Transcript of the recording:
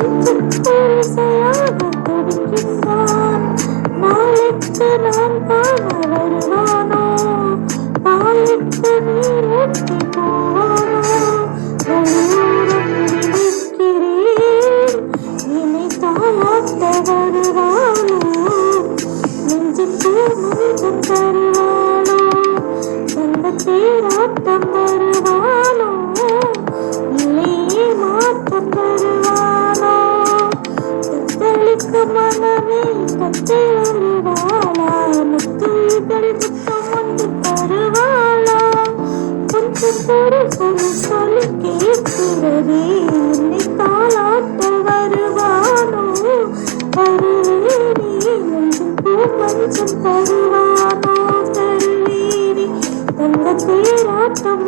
நெஞ்சுக்குரிசையாக துடிக்கின்றான். நாளைக்கு நான் காண வருவானோ, பாலுக்கு நீர் ஊற்றி போவானோ. வழியோரம் நிற்கிறேன், இனி தாளாட்ட வருவானோ. நெஞ்சுக்கு மஞ்சள் தருவானோ, சொந்த தேராட்டம் வருவானோ. இல்லையே மாற்றம் வருவானோ. தத்தளிக்கு மனமே தத்தை வருவாளா, முத்துகள் முத்தம் ஒன்று தருவாளா. கொஞ்சம் கூட சொல்லி சொல்லி கேட்கிறதே, என்னை தாளாட்ட வருவானோ. வருவேனே நெஞ்சுக்கு மஞ்சள் தருவானோ. தருவேனே தந்த தேராட்டம்